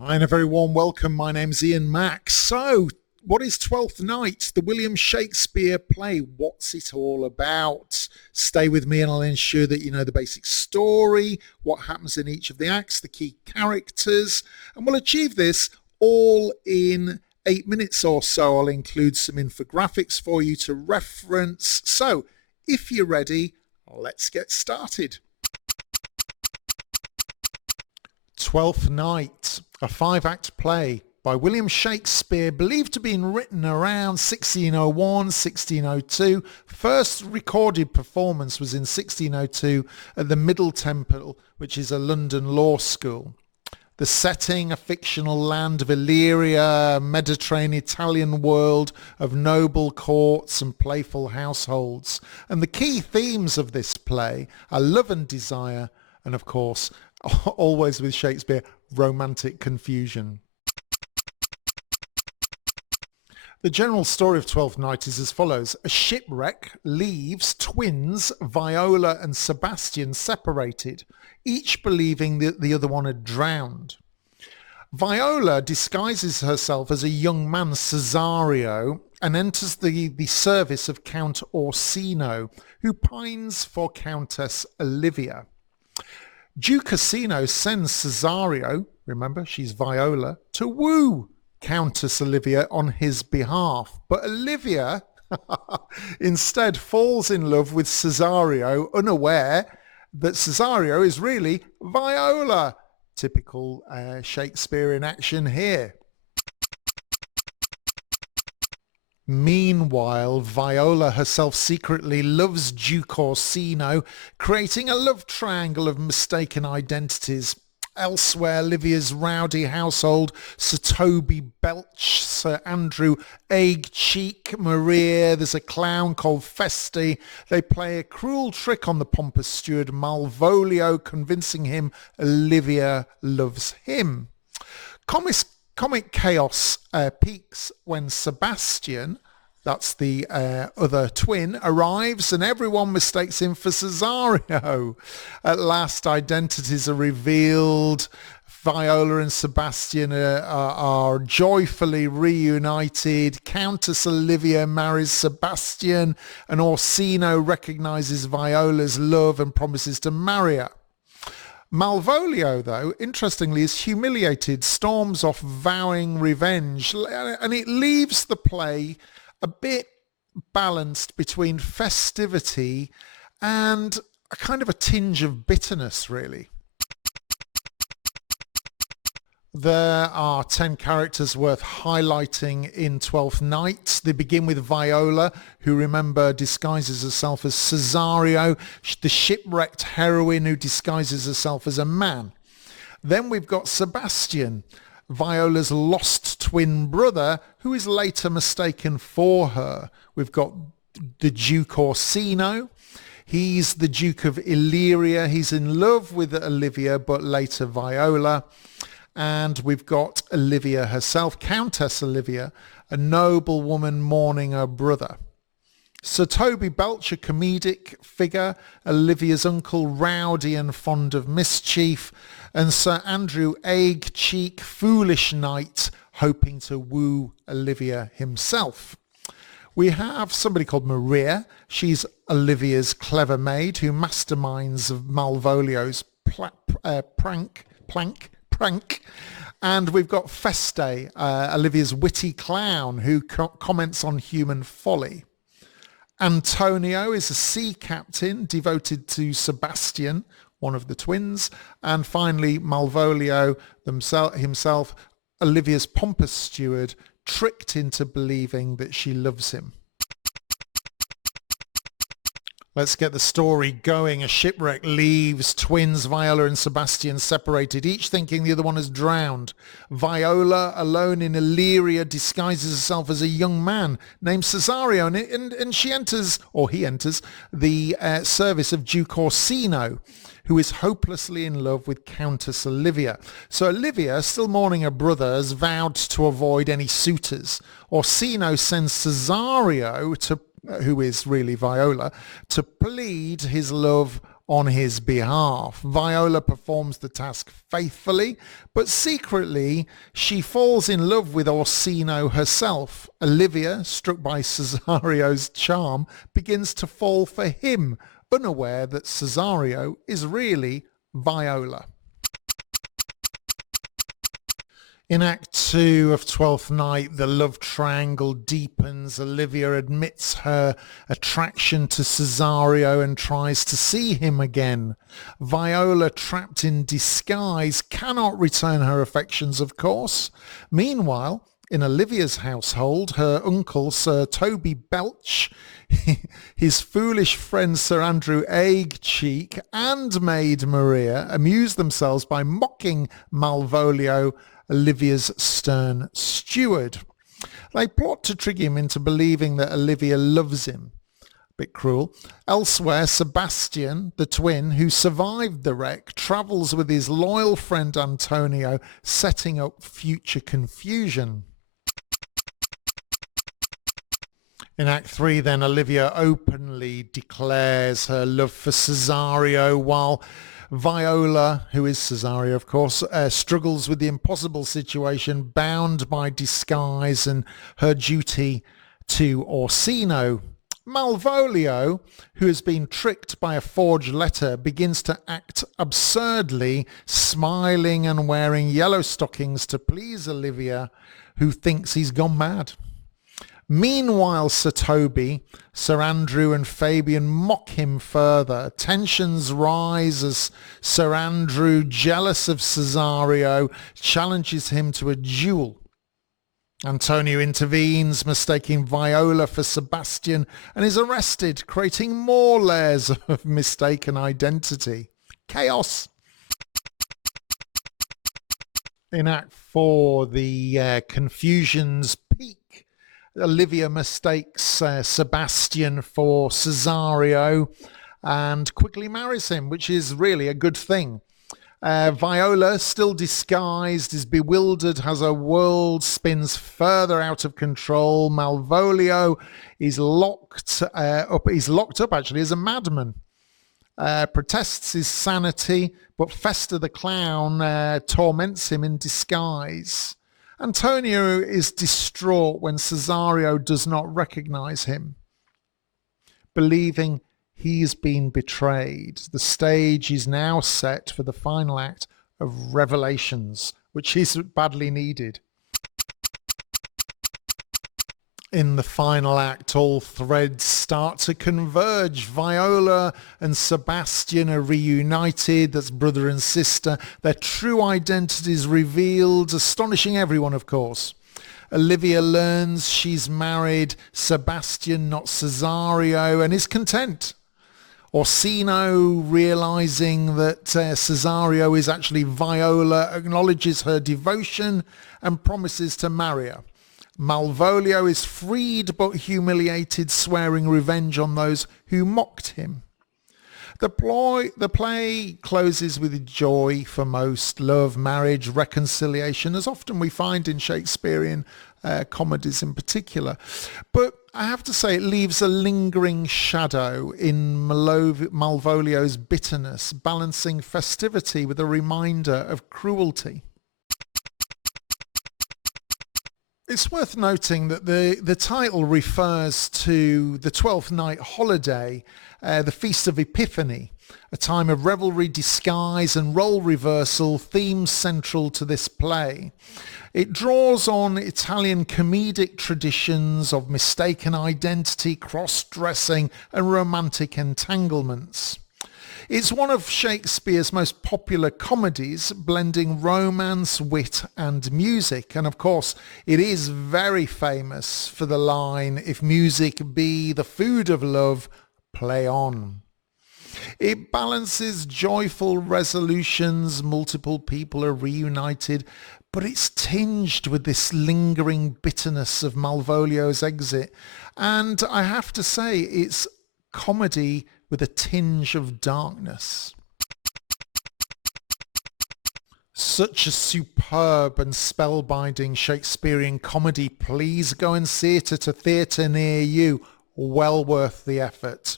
Hi and a very warm welcome. My name's Ian Mack. So, what is Twelfth Night, the William Shakespeare play? What's it all about? Stay with me and I'll ensure that you know the basic story, what happens in each of the acts, the key characters, and we'll achieve this all in 8 minutes or so. I'll include some infographics for you to reference. So, if you're ready, let's get started. Twelfth Night, a 5-act play by William Shakespeare, believed to have been written around 1601, 1602. First recorded performance was in 1602 at the Middle Temple, which is a London law school. The setting, a fictional land of Illyria, Mediterranean Italian world of noble courts and playful households. And the key themes of this play are love and desire, and of course, always with Shakespeare, romantic confusion. The general story of Twelfth Night is as follows. A shipwreck leaves twins Viola and Sebastian separated, each believing that the other one had drowned. Viola disguises herself as a young man, Cesario, and enters the service of Count Orsino, who pines for Countess Olivia. Duke Orsino sends Cesario, remember she's Viola, to woo Countess Olivia on his behalf. But Olivia instead falls in love with Cesario, unaware that Cesario is really Viola. Typical Shakespearean action here. Meanwhile, Viola herself secretly loves Duke Orsino, creating a love triangle of mistaken identities. Elsewhere, Olivia's rowdy household, Sir Toby Belch, Sir Andrew Ague-Cheek, Maria, there's a clown called Feste. They play a cruel trick on the pompous steward Malvolio, convincing him Olivia loves him. Comic chaos peaks when Sebastian, that's the other twin, arrives and everyone mistakes him for Cesario. At last, identities are revealed. Viola and Sebastian are joyfully reunited. Countess Olivia marries Sebastian, and Orsino recognizes Viola's love and promises to marry her. Malvolio, though, interestingly, is humiliated, storms off vowing revenge, and it leaves the play a bit balanced between festivity and a kind of a tinge of bitterness, really. There are 10 characters worth highlighting in Twelfth Night. They begin with Viola, who, remember, disguises herself as Cesario, the shipwrecked heroine who disguises herself as a man. Then we've got Sebastian, Viola's lost twin brother, who is later mistaken for her. We've got the Duke Orsino. He's the Duke of Illyria. He's in love with Olivia, but later Viola. And we've got Olivia herself, Countess Olivia, a noble woman mourning her brother. Sir Toby Belch, a comedic figure, Olivia's uncle, rowdy and fond of mischief, and Sir Andrew Ague-Cheek, foolish knight, hoping to woo Olivia himself. We have somebody called Maria. She's Olivia's clever maid who masterminds of Malvolio's prank. And we've got Feste, Olivia's witty clown who comments on human folly. Antonio is a sea captain devoted to Sebastian, one of the twins. And finally, Malvolio himself, Olivia's pompous steward, tricked into believing that she loves him. Let's get the story going. A shipwreck leaves twins Viola and Sebastian separated, each thinking the other one has drowned. Viola, alone in Illyria, disguises herself as a young man named Cesario, and she enters, or he enters, the service of Duke Orsino, who is hopelessly in love with Countess Olivia. So Olivia, still mourning her brother, has vowed to avoid any suitors. Orsino sends Cesario, who is really Viola, to plead his love on his behalf. Viola performs the task faithfully, but secretly she falls in love with Orsino herself. Olivia, struck by Cesario's charm, begins to fall for him, unaware that Cesario is really Viola. In Act 2 of Twelfth Night, the love triangle deepens. Olivia admits her attraction to Cesario and tries to see him again. Viola, trapped in disguise, cannot return her affections, of course. Meanwhile, in Olivia's household, her uncle, Sir Toby Belch, his foolish friend Sir Andrew Aguecheek, and maid Maria amuse themselves by mocking Malvolio, Olivia's stern steward. They plot to trick him into believing that Olivia loves him. Bit cruel. Elsewhere, Sebastian, the twin, who survived the wreck, travels with his loyal friend Antonio, setting up future confusion. In Act 3 then, Olivia openly declares her love for Cesario, while Viola, who is Cesario of course, struggles with the impossible situation, bound by disguise and her duty to Orsino. Malvolio, who has been tricked by a forged letter, begins to act absurdly, smiling and wearing yellow stockings to please Olivia, who thinks he's gone mad. Meanwhile, Sir Toby, Sir Andrew and Fabian mock him further. Tensions rise as Sir Andrew, jealous of Cesario, challenges him to a duel. Antonio intervenes, mistaking Viola for Sebastian, and is arrested, creating more layers of mistaken identity. Chaos. In Act 4, the confusions peak. Olivia mistakes Sebastian for Cesario and quickly marries him, which is really a good thing. Viola, still disguised, is bewildered as her world spins further out of control. Malvolio is locked up. He's locked up actually as a madman. Protests his sanity, but Fester the clown torments him in disguise. Antonio is distraught when Cesario does not recognize him, believing he's been betrayed. The stage is now set for the final act of Revelations, which is badly needed. In the final act, all threads start to converge. Viola and Sebastian are reunited, that's brother and sister. Their true identities revealed, astonishing everyone, of course. Olivia learns she's married Sebastian, not Cesario, and is content. Orsino, realizing that Cesario is actually Viola, acknowledges her devotion and promises to marry her. Malvolio is freed but humiliated, swearing revenge on those who mocked him. The play closes with joy for most, love, marriage, reconciliation, as often we find in Shakespearean comedies in particular. But I have to say it leaves a lingering shadow in Malvolio's bitterness, balancing festivity with a reminder of cruelty. It's worth noting that the title refers to the Twelfth Night holiday, the Feast of Epiphany, a time of revelry, disguise and role reversal, themes central to this play. It draws on Italian comedic traditions of mistaken identity, cross-dressing and romantic entanglements. It's one of Shakespeare's most popular comedies, blending romance, wit and music. And of course, it is very famous for the line, "If music be the food of love, play on." It balances joyful resolutions, multiple people are reunited, but it's tinged with this lingering bitterness of Malvolio's exit. And I have to say, it's comedy with a tinge of darkness. Such a superb and spellbinding Shakespearean comedy. Please go and see it at a theatre near you. Well worth the effort.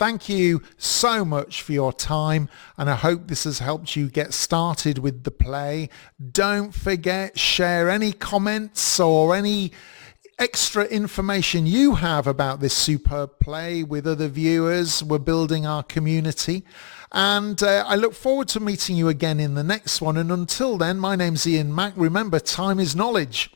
Thank you so much for your time, and I hope this has helped you get started with the play. Don't forget, share any comments or any extra information you have about this superb play with other viewers. We're building our community, and I look forward to meeting you again in the next one. And until then, my name's Ian Mack. Remember, time is knowledge.